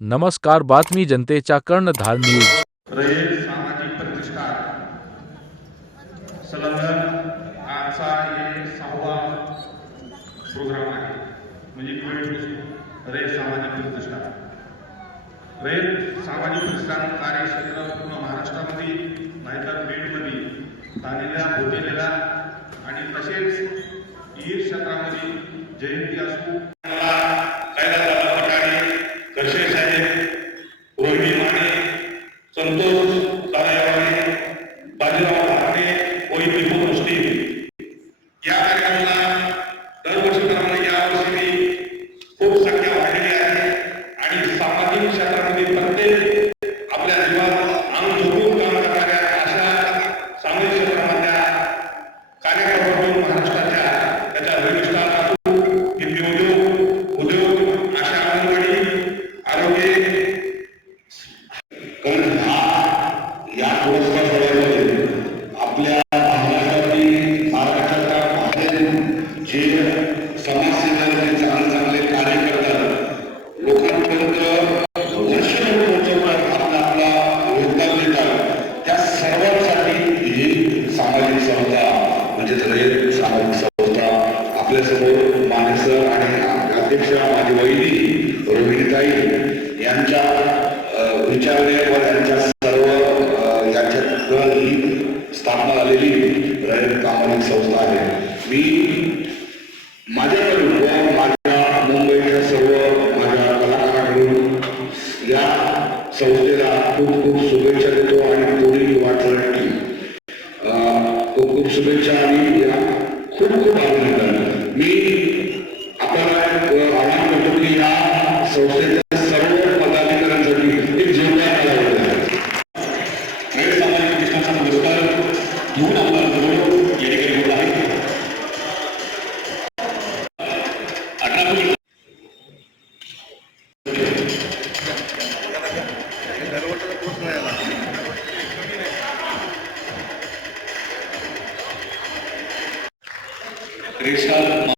नमस्कार बातमी जनतेच्या कर्णधार न्यूज. सामाजिक प्रतिष्ठा आजचा हे सहावा प्रोग्राम आहे. म्हणजे रयत सामाजिक प्रतिष्ठा रयत सामाजिक प्रतिष्ठान कार्यक्षेत्र पूर्ण महाराष्ट्रामध्ये नाहीतर बीडमध्ये झालेल्या भोगलेल्या आणि तसेच ईर क्षेत्रामध्ये जयंती Entonces, संस्था म्हणजे रयत सामाजिक संस्था आपल्यासमोर मानेसर आणि अध्यक्ष माझी वहिनी रोहिणीताई यांच्या अ, विचारण्यावर यांच्या सर्व यांच्या ही स्थापना झालेली रयत सामाजिक संस्था आहे. मी माझ्याकडून व माझ्या मुंबईच्या सर्व माझ्या कलाकारांकडून या संस्थेला खूप खूप शुभेच्छा देतो. खूप साजरे करतात मी आपण आवाहन करतो की या संस्थेच्या सर्व पदाधिकाऱ्यांसाठी एक जेवढा आणि सामाजिक विकासाचा पुरस्कार घेऊन आम्हाला जवळ या ठिकाणी होत आहे अठरा दरवर्षाचा कोर्स नाही आला रेशा